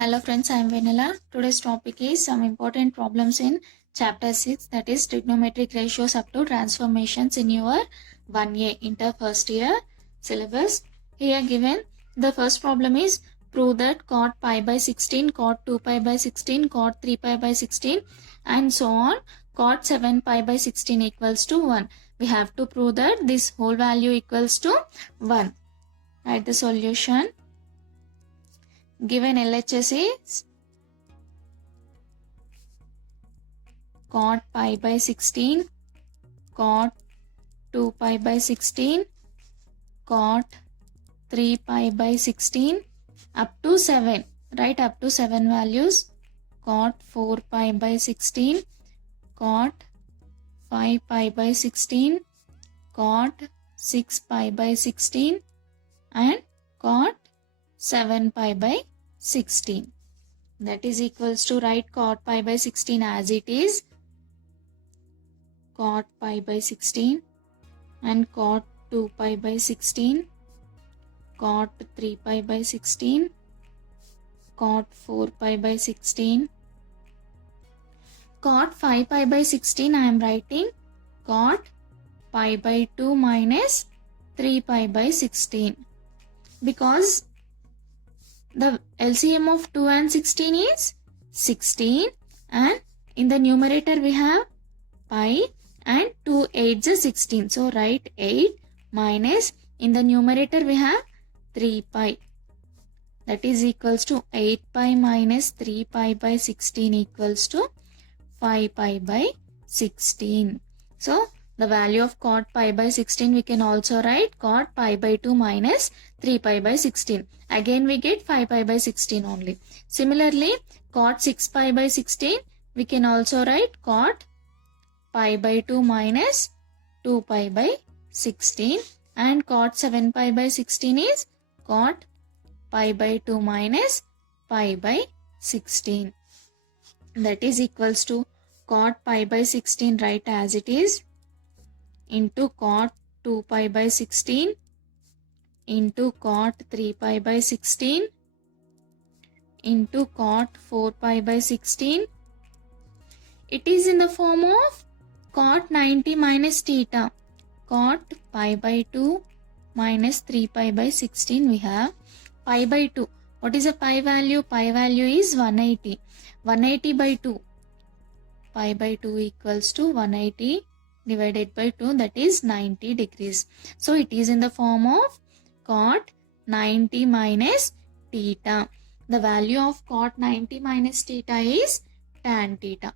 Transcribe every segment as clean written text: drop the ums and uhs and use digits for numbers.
Hello friends, I am Vanilla. Today's topic is some important problems in chapter 6, that is trigonometric ratios up to transformations in your 1A inter first year syllabus. Here given the first problem is prove that cot pi by 16, cot 2 pi by 16, cot 3 pi by 16 and so on, cot 7 pi by 16 equals to 1. We have to prove that this whole value equals to 1. Write the solution. Given LHS is cot pi by 16, cot 2 pi by 16, cot 3 pi by 16 up to 7, right, up to 7 values, cot 4 pi by 16, cot 5 pi by 16, cot 6 pi by 16 and cot 7 pi by 16. That is equals to write cot pi by 16 as it is, cot pi by 16 and cot 2 pi by 16, cot 3 pi by 16, cot 4 pi by 16, cot 5 pi by 16 I am writing cot pi by 2 minus 3 pi by 16 because the LCM of 2 and 16 is 16 and in the numerator we have pi and 2 8s is 16. So write 8 minus in the numerator we have 3 pi. That is equals to 8 pi minus 3 pi by 16 equals to 5 pi by 16. So the value of cot pi by 16 we can also write cot pi by 2 minus 3 pi by 16. Again we get 5 pi by 16 only. Similarly cot 6 pi by 16 we can also write cot pi by 2 minus 2 pi by 16 and cot 7 pi by 16 is cot pi by 2 minus pi by 16. That is equals to cot pi by 16 write as it is into cot 2 pi by 16 into cot 3 pi by 16 into cot 4 pi by 16. It is in the form of cot 90 minus theta. Cot pi by 2 minus 3 pi by 16 we have pi by 2. What is a pi value? Pi value is 180. 180 by 2. Pi by 2 equals to 180 divided by 2, that is 90 degrees. So it is in the form of cot 90 minus theta. The value of cot 90 minus theta is tan theta.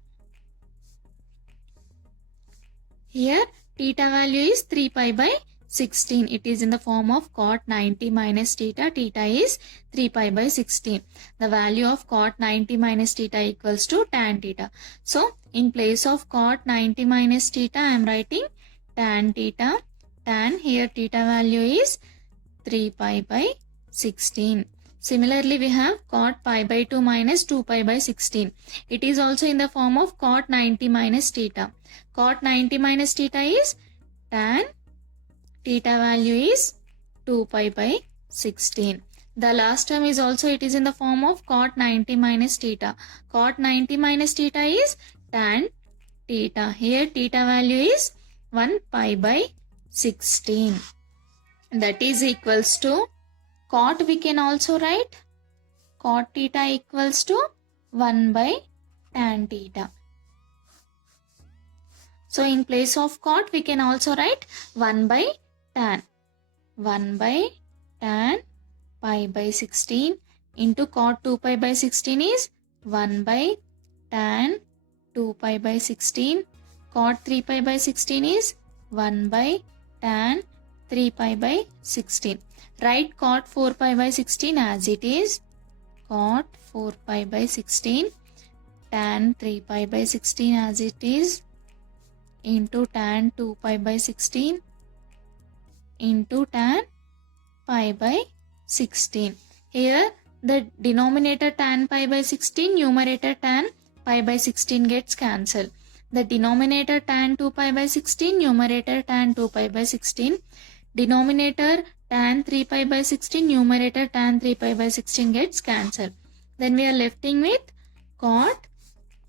Here theta value is 3 pi by 16. It is in the form of cot 90 minus theta. Theta is 3 pi by 16. The value of cot 90 minus theta equals to tan theta. So in place of cot 90 minus theta I am writing tan theta. Tan, here theta value is 3 pi by 16. Similarly we have cot pi by 2 minus 2 pi by 16. It is also in the form of cot 90 minus theta. Cot 90 minus theta is tan theta value is 2 pi by 16. The last term is also it is in the form of cot 90 minus theta. Cot 90 minus theta is tan theta. Here theta value is 1 pi by 16. That is equals to cot we can also write cot theta equals to 1 by tan theta. So in place of cot we can also write 1 by tan. 1 by tan pi by 16 into cot 2 pi by 16 is 1 by tan 2 pi by 16. Cot 3 pi by 16 is 1 by tan 3 pi by 16. Write cot 4 pi by 16 as it is. Cot 4 pi by 16 tan 3 pi by 16 as it is into tan 2 pi by 16 into tan pi by 16. Here the denominator tan pi by 16, numerator tan pi by 16 gets cancelled. The denominator tan 2 pi by 16, numerator tan 2 pi by 16. Denominator tan 3 pi by 16, numerator tan 3 pi by 16 gets cancelled. Then we are lefting with cot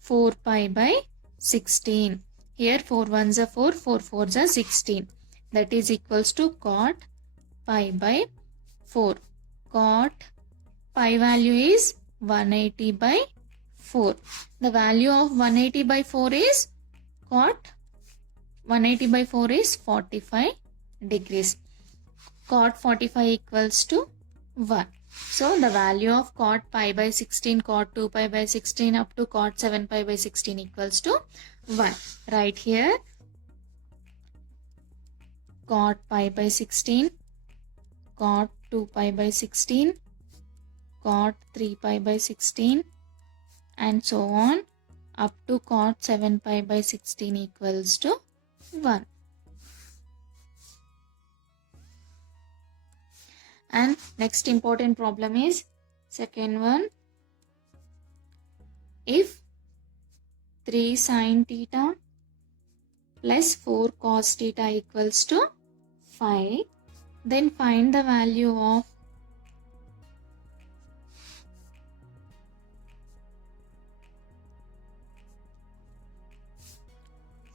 4 pi by 16. Here 4 ones are 4, 4 fours are 16. That is equals to cot pi by 4. Cot pi value is 180 by 4. The value of 180 by 4 is cot 180 by 4 is 45 degrees. Cot 45 equals to 1. So the value of cot pi by 16, cot 2 pi by 16 up to cot 7 pi by 16 equals to 1. Right here cot pi by 16, cot 2 pi by 16, cot 3 pi by 16 and so on up to cot 7 pi by 16 equals to 1. And next important problem is second one. If 3 sin theta plus 4 cos theta equals to 5, then find the value of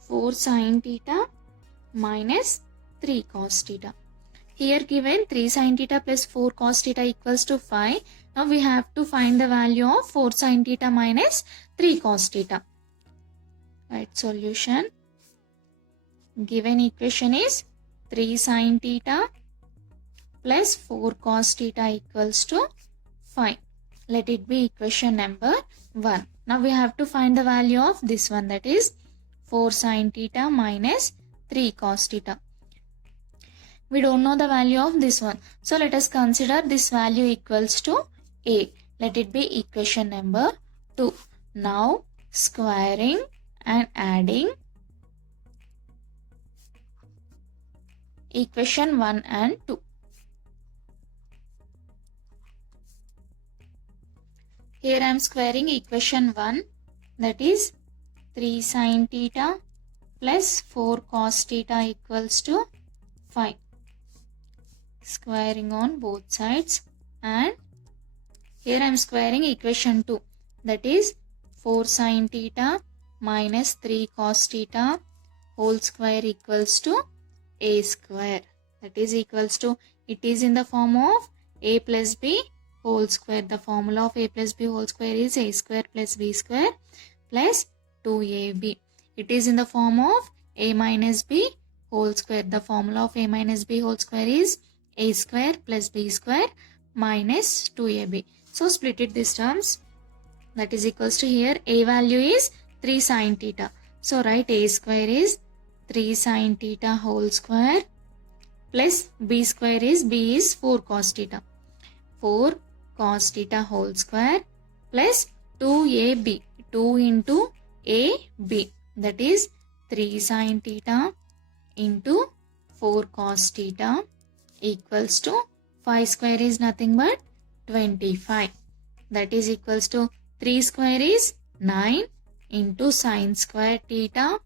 four sin theta minus 3 cos theta. Here given 3 sin theta plus 4 cos theta equals to 5. Now we have to find the value of 4 sin theta minus 3 cos theta. Right, solution. Given equation is 3 sin theta plus 4 cos theta equals to 5. Let it be equation number 1. Now we have to find the value of this one, that is 4 sin theta minus 3 cos theta. We don't know the value of this one. So let us consider this value equals to A. Let it be equation number 2. Now squaring and adding equation 1 and 2. Here I am squaring equation 1, that is 3 sin theta plus 4 cos theta equals to 5. Squaring on both sides, and here I am squaring equation 2, that is 4 sin theta minus 3 cos theta whole square equals to A square. That is equals to, it is in the form of A plus B whole square. The formula of A plus B whole square is A square plus B square plus 2AB. It is in the form of A minus B whole square. The formula of A minus B whole square is A square plus B square minus 2AB. So split it these terms. That is equals to, here A value is 3 sin theta. So write A square is 3 sin theta whole square plus B square is, B is 4 cos theta. 4 cos theta whole square plus 2AB. 2 into AB. That is 3 sin theta into 4 cos theta equals to 5 square is nothing but 25. That is equals to 3 square is 9 into sin square theta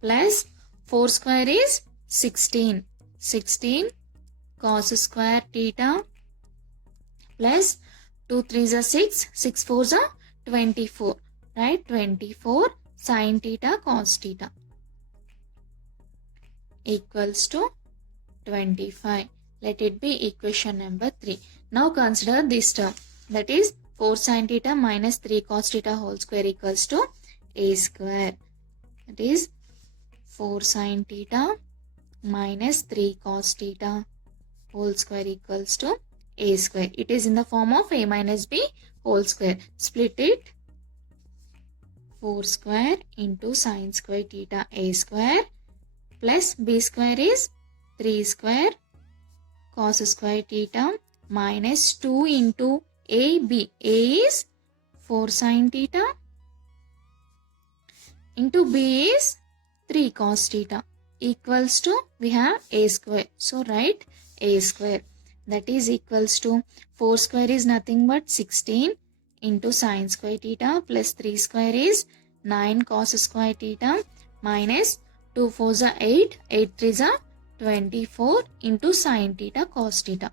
plus 4 square is 16. 16 cos square theta plus 2 3s are 6, 6 4s are 24. Right, 24 sin theta cos theta equals to 25. Let it be equation number 3. Now consider this term, that is 4 sin theta minus 3 cos theta whole square equals to A square. That is 4 sin theta minus 3 cos theta whole square equals to A square. It is in the form of A minus B whole square. Split it. 4 square into sin square theta A square plus B square is 3 square cos square theta minus 2 into AB. A is 4 sin theta into B is 3 cos theta equals to, we have A square. So write A square. That is equals to 4 square is nothing but 16 into sin square theta plus 3 square is 9 cos square theta minus 2 4s are 8, 8 3s are 24 into sin theta cos theta.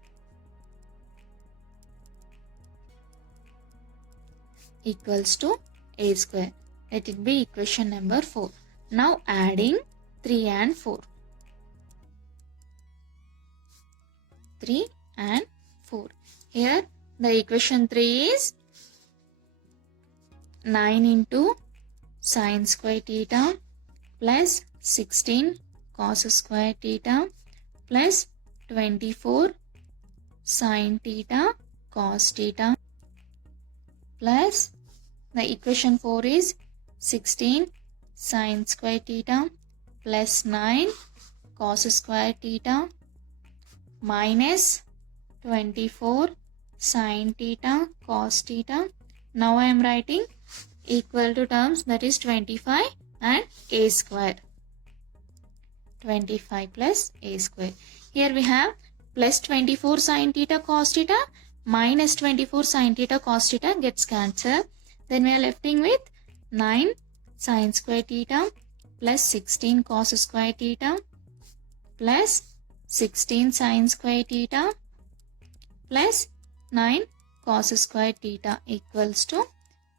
equals to a square. Let it be equation number 4. Now adding 3 and 4. 3 and 4. Here the equation 3 is 9 into sine square theta plus 16 cos square theta plus 24 sine theta cos theta plus the equation 4 is 16 sine square theta plus 9 cos square theta minus 24 sine theta cos theta. Now I am writing equal to terms, that is 25 and a square. 25 plus a square. Here we have plus 24 sine theta cos theta minus 24 sine theta cos theta gets cancelled. Then we are lefting with 9 sine square theta plus 16 cos square theta plus 16 sine square theta plus 9 cos square theta equals to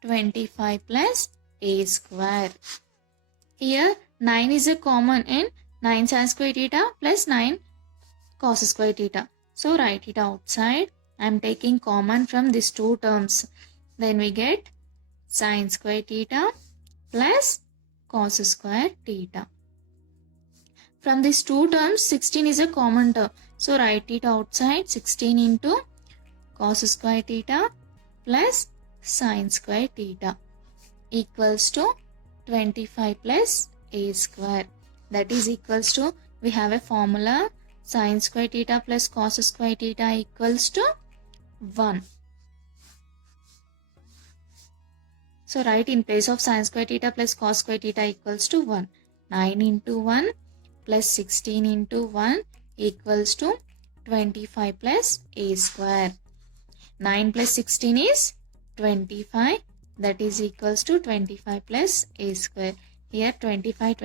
25 plus a square. Here 9 is a common in 9 sine square theta plus 9 cos square theta. So write it outside. I am taking common from these two terms. Then we get sine square theta plus cos square theta. From these two terms 16 is a common term. So write it outside. 16 into cos square theta plus sine square theta equals to 25 plus a square. That is equals to, we have a formula, sine square theta plus cos square theta equals to 1. So write in place of sine square theta plus cos square theta equals to 1. 9 into 1 plus 16 into 1 equals to 25 plus a square. 9 plus 16 is 25. That is equals to 25 plus a square. Here 25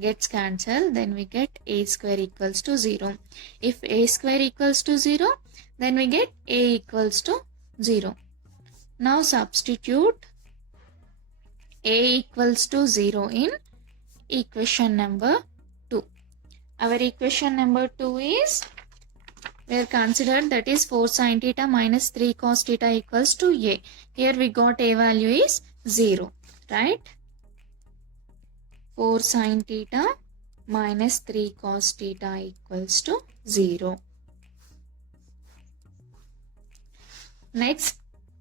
gets cancelled. Then we get a square equals to 0. If a square equals to 0, then we get a equals to 0. Now substitute a equals to 0 in equation number 2. Our equation number 2 is, we are considered, that is 4 sine theta minus 3 cos theta equals to a. Here we got a value is 0, right? 4 sine theta minus 3 cos theta equals to 0. Next,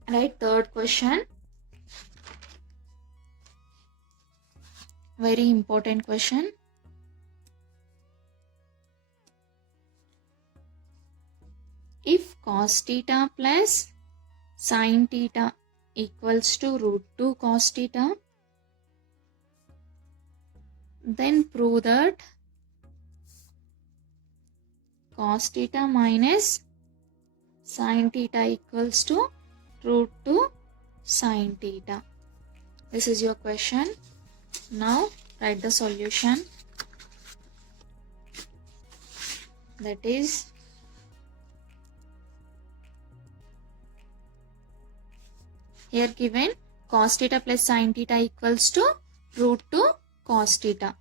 write third question. Very important question. If cos theta plus sin theta equals to root 2 cos theta, then prove that cos theta minus sin theta equals to root 2 sin theta. This is your question. Now write the solution. That is, here given cos theta plus sin theta equals to root 2 cos theta.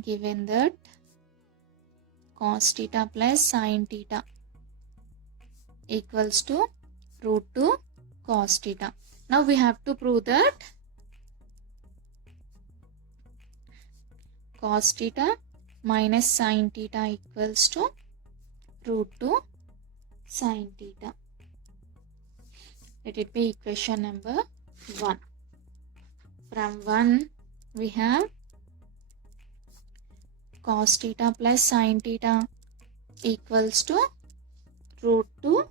Given that cos theta plus sin theta equals to root 2 cos theta. Now we have to prove that cos theta minus sin theta equals to root 2 sin theta. Let it be equation number 1. From 1 we have cos theta plus sin theta equals to root 2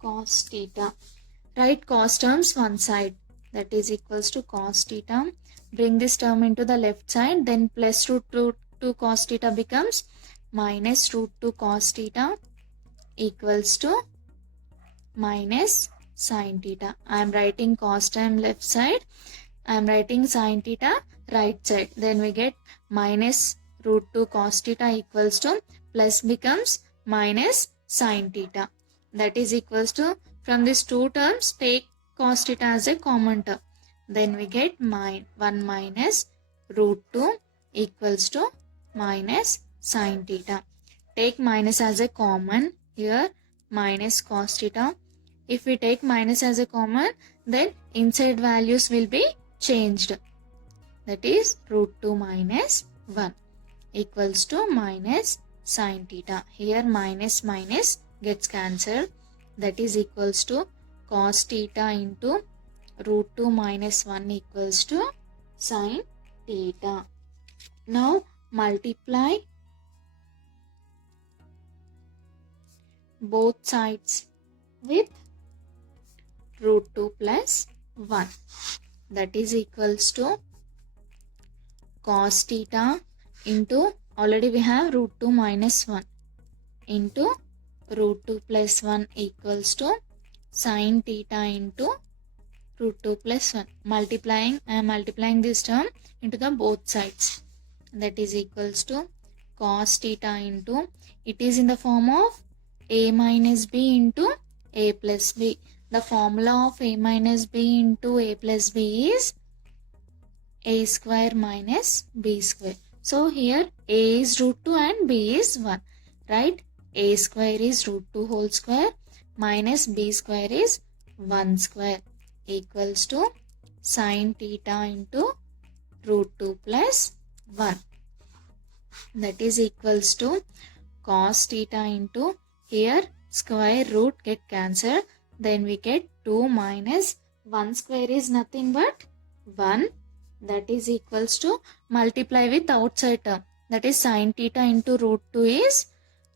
cos theta. Write cos terms one side, that is equals to cos theta. Bring this term into the left side, then plus root 2 cos theta becomes minus root 2 cos theta equals to minus sin theta. I am writing cos term left side, I am writing sin theta right side. Then we get minus root 2 cos theta equals to plus becomes minus sin theta. That is equals to From these two terms, take cos theta as a common term. Then we get 1 minus root 2 equals to minus sin theta. Take minus as a common. Here minus cos theta. If we take minus as a common, then inside values will be changed. That is root 2 minus 1 equals to minus sin theta. Here minus minus gets cancelled. That is equals to cos theta into root 2 minus 1 equals to sin theta. Now multiply both sides with root 2 plus 1. That is equals to cos theta into, already we have root 2 minus 1 into root 2 plus 1 equals to sin theta into root 2 plus 1. I am multiplying this term into the both sides. That is equals to cos theta into, it is in the form of a minus b into a plus b. The formula of a minus b into a plus b is a square minus b square. So here a is root 2 and b is 1. Right? A square is root 2 whole square minus b square is 1 square equals to sin theta into root 2 plus 1. That is equals to cos theta into, here square root get cancelled. Then we get 2 minus 1 square is nothing but 1. That is equals to multiply with outside term. That is sin theta into root 2 is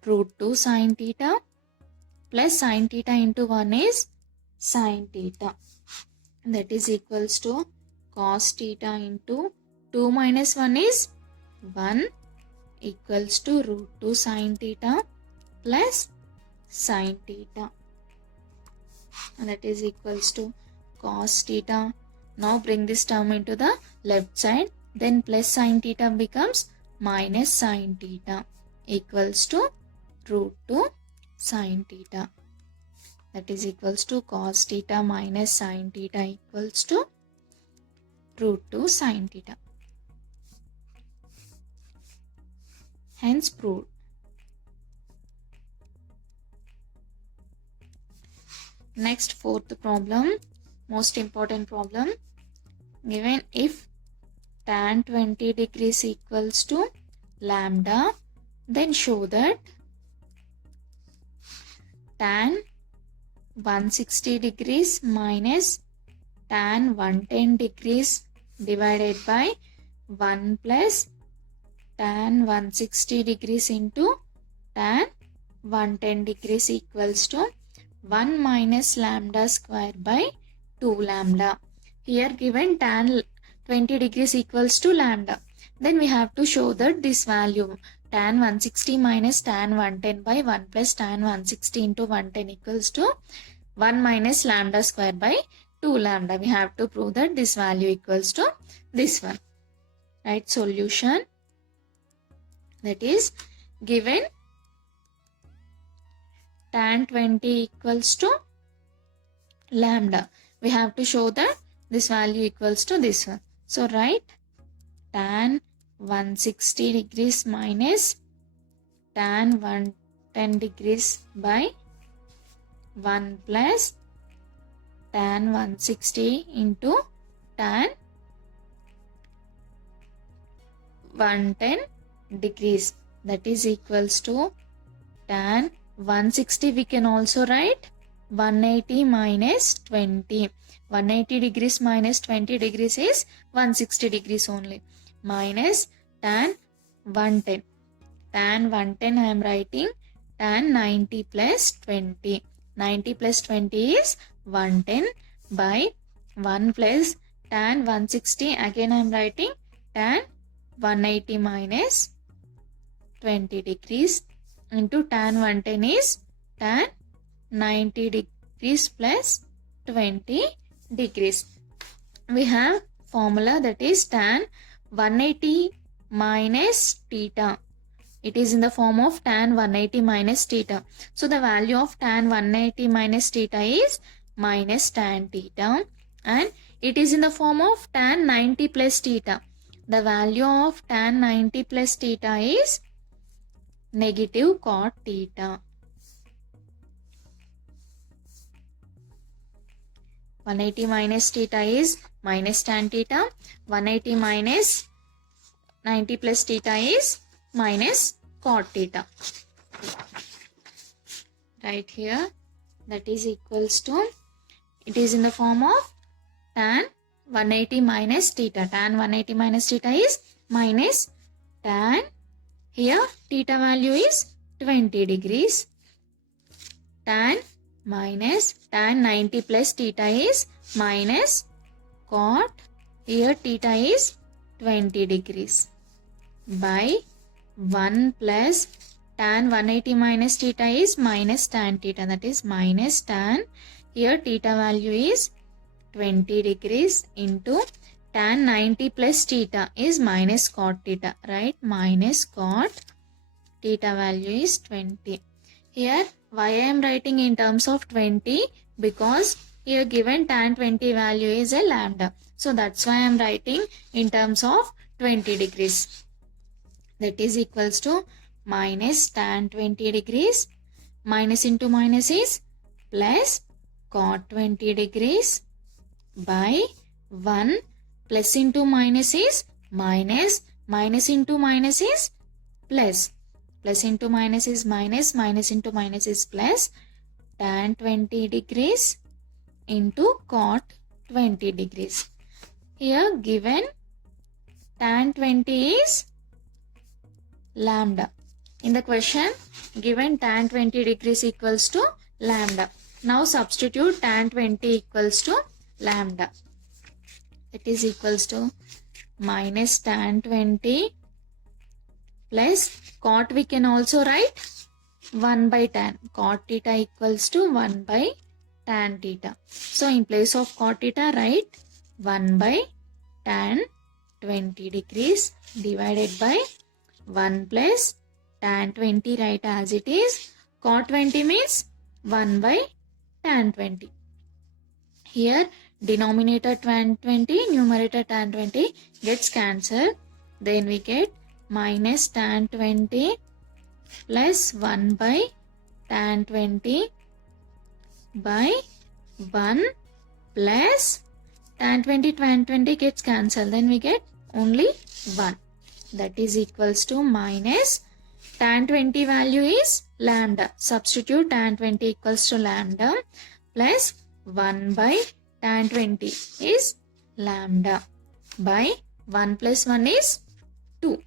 root 2 sin theta plus sin theta into 1 is sin theta. That is equals to cos theta into 2 minus 1 is 1 equals to root 2 sin theta plus sin theta. And that is equals to cos theta. Now bring this term into the left side. Then plus sin theta becomes minus sin theta equals to root 2 sin theta. That is equals to cos theta minus sin theta equals to root 2 sin theta. Hence proved. Next, fourth problem, most important problem. Given if tan 20 degrees equals to lambda, then show that tan 160 degrees minus tan 110 degrees divided by 1 plus tan 160 degrees into tan 110 degrees equals to 1 minus lambda square by 2 lambda. Here given tan 20 degrees equals to lambda. Then we have to show that this value tan 160 minus tan 110 by 1 plus tan 160 into 110 equals to 1 minus lambda square by 2 lambda. We have to prove that this value equals to this one. Right? Solution. That is given tan 20 equals to lambda. We have to show that this value equals to this one. So write tan 160 degrees minus tan 110 degrees by 1 plus tan 160 into tan 110 degrees. That is equals to tan 160. We can also write 180 minus 20. 180 degrees minus 20 degrees is 160 degrees only. Minus tan 110. Tan 110 I am writing tan 90 plus 20. 90 plus 20 is 110 by 1 plus tan 160. Again I am writing tan 180 minus 20 degrees into tan 110 is tan 90 degrees plus 20 degrees. We have formula that is tan 180 minus theta. It is in the form of tan 180 minus theta. So the value of tan 180 minus theta is minus tan theta, and it is in the form of tan 90 plus theta. The value of tan 90 plus theta is negative cot theta. 180 minus theta is minus tan theta. 180 minus 90 plus theta is minus cot theta. Right here, that is equals to, it is in the form of tan 180 minus theta. Tan 180 minus theta is minus tan, here theta value is 20 degrees, tan minus tan 90 plus theta is minus cot, here theta is 20 degrees, by 1 plus tan 180 minus theta is minus tan theta, that is minus tan, here theta value is 20 degrees into tan 90 plus theta is minus cot theta, right? Minus cot theta value is 20. Here why I am writing in terms of 20? Because here given tan 20 value is a lambda. So that's why I am writing in terms of 20 degrees. That is equals to minus tan 20 degrees. Minus into minus is plus cot 20 degrees by 1, plus into minus is minus, minus into minus is plus, plus into minus is minus, minus into minus is plus, tan 20 degrees into cot 20 degrees. Here given tan 20 is lambda. In the question given tan 20 degrees equals to lambda. Now substitute tan 20 equals to lambda. It is equals to minus tan 20 plus cot, we can also write 1 by tan. Cot theta equals to 1 by tan theta. So in place of cot theta write 1 by tan 20 degrees divided by 1 plus tan 20, write as it is. Cot 20 means 1 by tan 20. Here denominator tan 20, numerator tan 20 gets cancelled. Then we get minus tan 20 plus 1 by tan 20 by 1 plus tan 20, tan 20 gets cancelled. Then we get only 1. That is equals to minus tan 20 value is lambda. Substitute tan 20 equals to lambda plus 1 by tan 20 is lambda by 1 plus 1 is 2.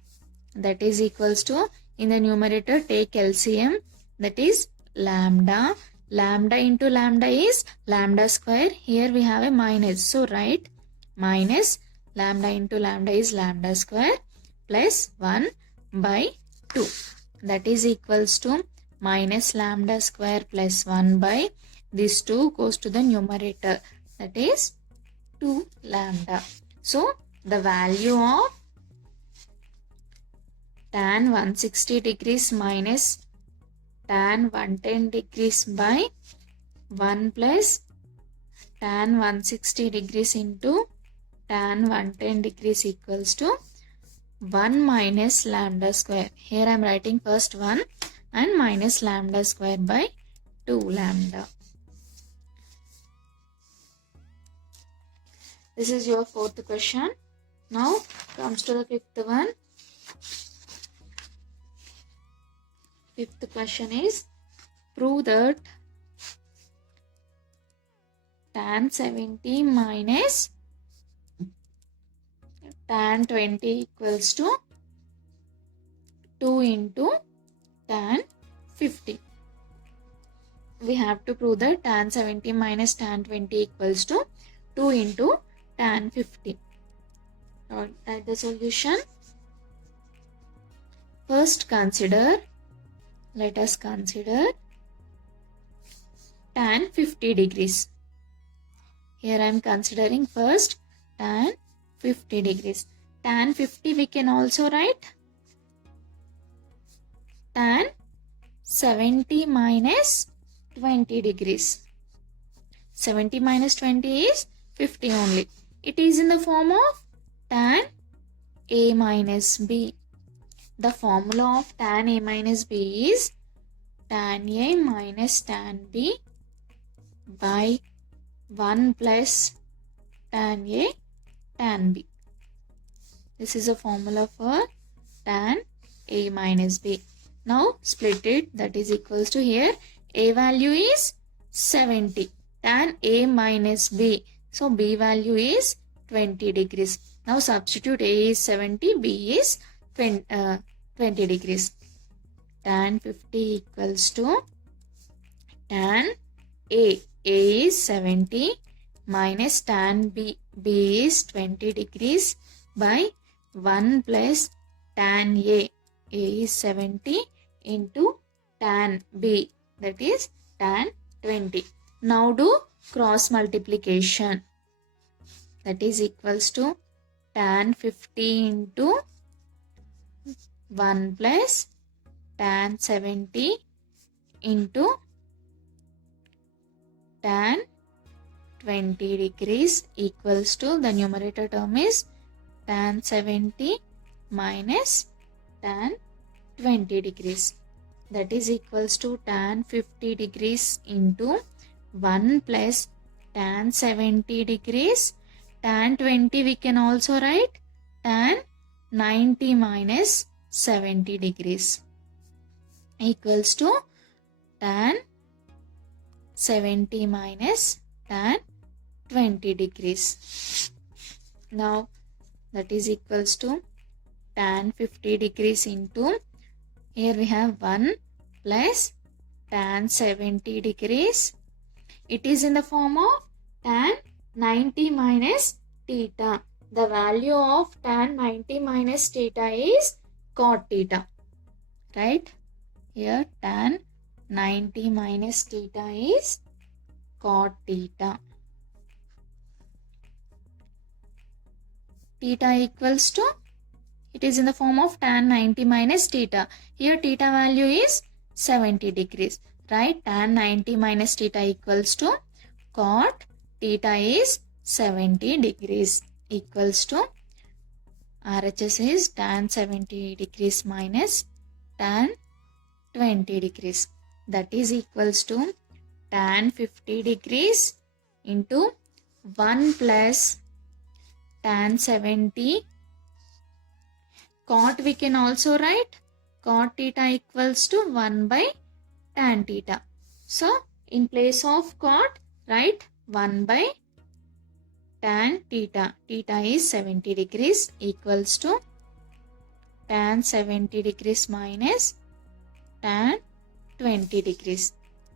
That is equals to, in the numerator take LCM, that is lambda. Lambda into lambda is lambda square. Here we have a minus. So write minus lambda into lambda is lambda square plus 1 by 2. That is equals to minus lambda square plus 1 by, this 2 goes to the numerator, that is 2 lambda. So the value of tan 160 degrees minus tan 110 degrees by 1 plus tan 160 degrees into tan 110 degrees equals to 1 minus lambda square. Here I am writing first 1 and minus lambda square by 2 lambda. This is your fourth question. Now comes to the fifth one. Fifth question is, prove that tan 70 minus tan 20 equals to 2 into tan 50. We have to prove that tan 70 minus tan 20 equals to 2 into tan 50. Write the solution. First let us consider tan 50 degrees. Here I am considering first tan 50 degrees. Tan 50 we can also write tan 70 minus 20 degrees. 70 minus 20 is 50 only. It is in the form of tan A minus B. The formula of tan A minus B is tan A minus tan B by 1 plus tan A tan B. This is a formula for tan A minus B. Now split it, that is equals to here A value is 70, tan A minus B. So B value is 20 degrees. Now substitute A is 70, B is 20 degrees. Tan 50 equals to tan A is 70 minus tan B is 20 degrees by 1 plus tan A is 70 into tan B, that is tan 20. Now do cross multiplication, that is equals to tan 50 into 1 plus tan 70 into tan 20 degrees equals to, the numerator term is tan 70 minus tan 20 degrees, that is equals to tan 50 degrees into 1 plus tan 70 degrees. Tan 20 we can also write tan 90 minus 70 degrees equals to tan 70 minus tan 20 degrees. Now that is equals to tan 50 degrees into, here we have 1 plus tan 70 degrees. It is in the form of tan 90 minus theta. The value of tan 90 minus theta is cot theta. Right? Here tan 90 minus theta is cot theta. Theta equals to, it is in the form of tan 90 minus theta. Here theta value is 70 degrees. Right? Tan 90 minus theta equals to cot theta is 70 degrees equals to, RHS is tan 70 degrees minus tan 20 degrees. That is equals to tan 50 degrees into 1 plus tan 70. Cot we can also write cot theta equals to 1 by tan theta. So in place of cot, write 1 by tan theta. Theta is 70 degrees equals to tan 70 degrees minus tan 20 degrees.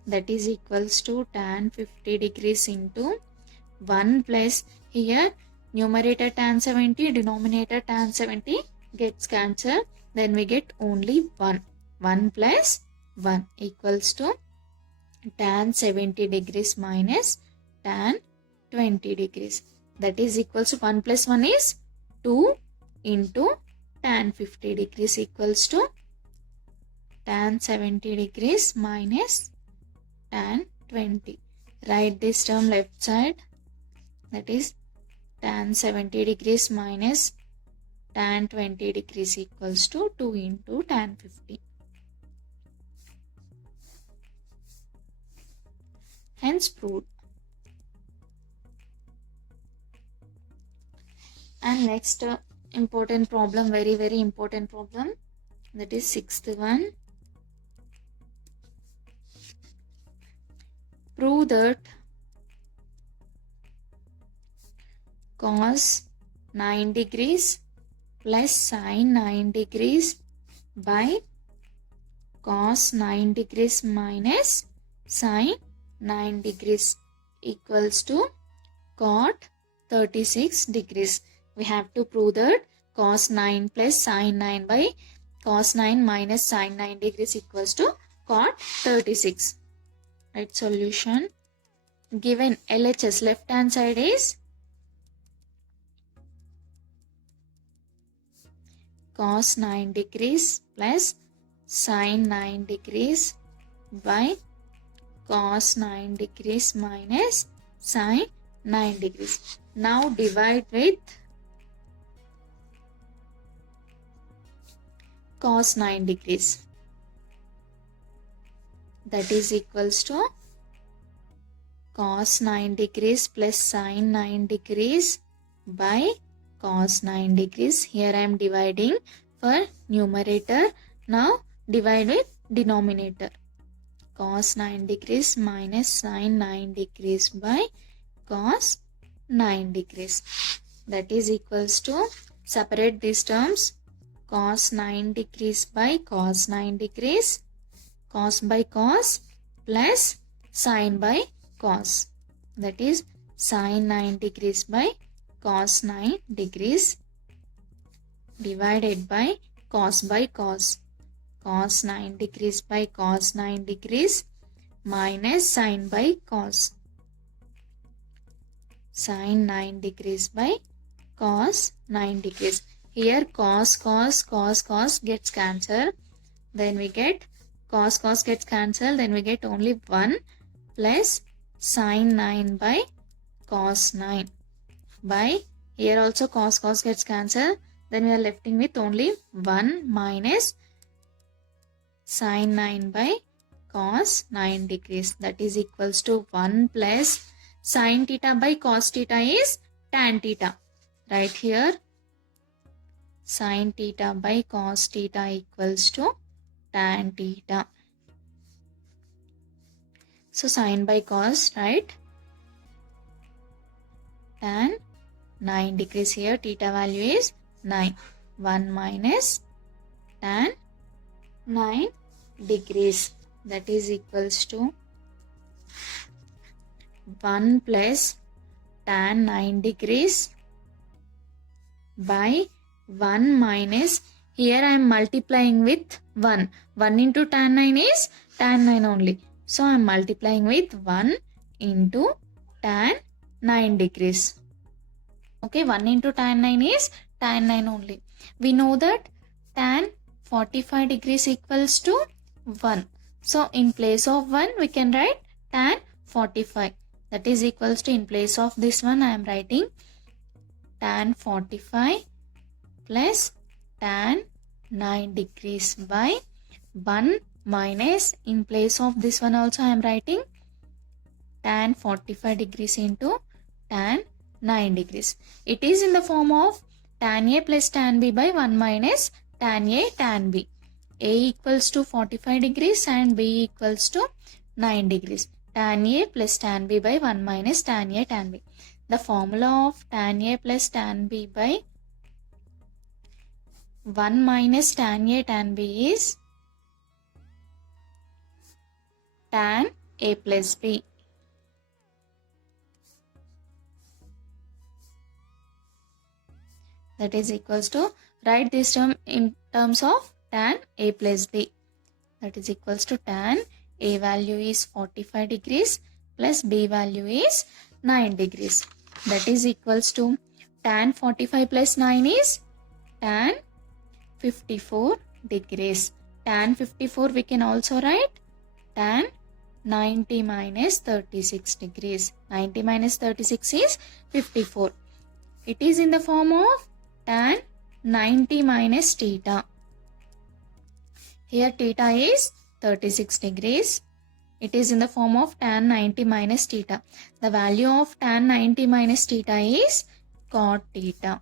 That is equals to tan 50 degrees into 1 plus, here numerator tan 70, denominator tan 70 gets cancelled. Then we get only 1. 1 plus 1 equals to tan 70 degrees minus tan 20 degrees. That is equals to 1 plus 1 is 2 into tan 50 degrees equals to tan 70 degrees minus tan 20. Write this term left side, that is tan 70 degrees minus tan 20 degrees equals to 2 into tan 50. Hence proved. And next important problem, very important problem, that is sixth one. Prove that cos 9 degrees plus sin 9 degrees by cos 9 degrees minus sin 9 degrees equals to cot 36 degrees. We have to prove that cos 9 plus sin 9 by cos 9 minus sin 9 degrees equals to cot 36. Right, solution. Given LHS, left hand side is cos 9 degrees plus sine 9 degrees by cos 9 degrees minus sine 9 degrees. Now divide with cos 9 degrees. That is equals to cos 9 degrees plus sine 9 degrees by cos 9 degrees. Here I am dividing for numerator. Now divide with denominator. Cos 9 degrees minus sine 9 degrees by cos 9 degrees. That is equals to, separate these terms, cos 9 degrees by cos 9 degrees, cos by cos plus sine by cos. That is sine 9 degrees by cos 9 degrees divided by cos by cos. Cos 9 degrees by cos 9 degrees minus sine by cos. Sine 9 degrees by cos 9 degrees. Here cos gets cancelled. Then we get cos gets cancelled. Then we get only 1 plus sine 9 by cos 9 by, here also cos gets cancelled. Then we are left with only 1 minus sine 9 by cos 9 degrees. That is equals to 1 plus sine theta by cos theta is tan theta. Right here, sine theta by cos theta equals to tan theta. So sine by cos, right? Tan 9 degrees. Here theta value is 9. 1 minus tan 9 degrees. That is equals to 1 plus tan 9 degrees by 1 minus, here I am multiplying with 1. 1 into tan 9 is tan 9 only. So I am multiplying with 1 into tan 9 degrees. Okay, 1 into tan 9 is tan 9 only. We know that tan 45 degrees equals to 1. So in place of 1 we can write tan 45. That is equals to, in place of this one I am writing tan 45 plus tan 9 degrees by 1 minus, in place of this one also I am writing tan 45 degrees into tan 9 degrees. It is in the form of tan A plus tan B by 1 minus tan A tan B. A equals to 45 degrees and B equals to 9 degrees. Tan A plus tan B by 1 minus tan A tan B. The formula of tan A plus tan B by 1 minus tan A tan B is tan A plus B. That is equals to, write this term in terms of tan A plus B. That is equals to tan A value is 45 degrees plus B value is 9 degrees. That is equals to, tan 45 plus 9 is tan 54 degrees. Tan 54 we can also write tan 90 minus 36 degrees. 90 minus 36 is 54. It is in the form of tan 90 minus theta. Here theta is 36 degrees. It is in the form of tan 90 minus theta. The value of tan 90 minus theta is cot theta.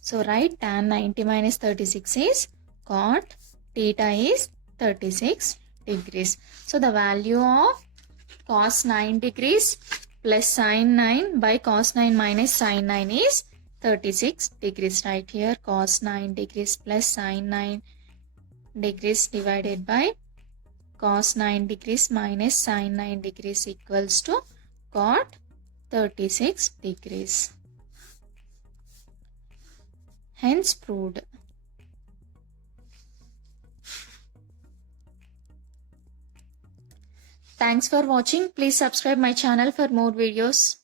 So write tan 90 minus 36 is cot theta is 36 degrees. So the value of cos 9 degrees plus sin 9 by cos 9 minus sin 9 is 36 degrees. Right here, cos 9 degrees plus sin 9 degrees divided by cos 9 degrees minus sin 9 degrees equals to cot 36 degrees. Hence proved. Thanks for watching. Please subscribe my channel for more videos.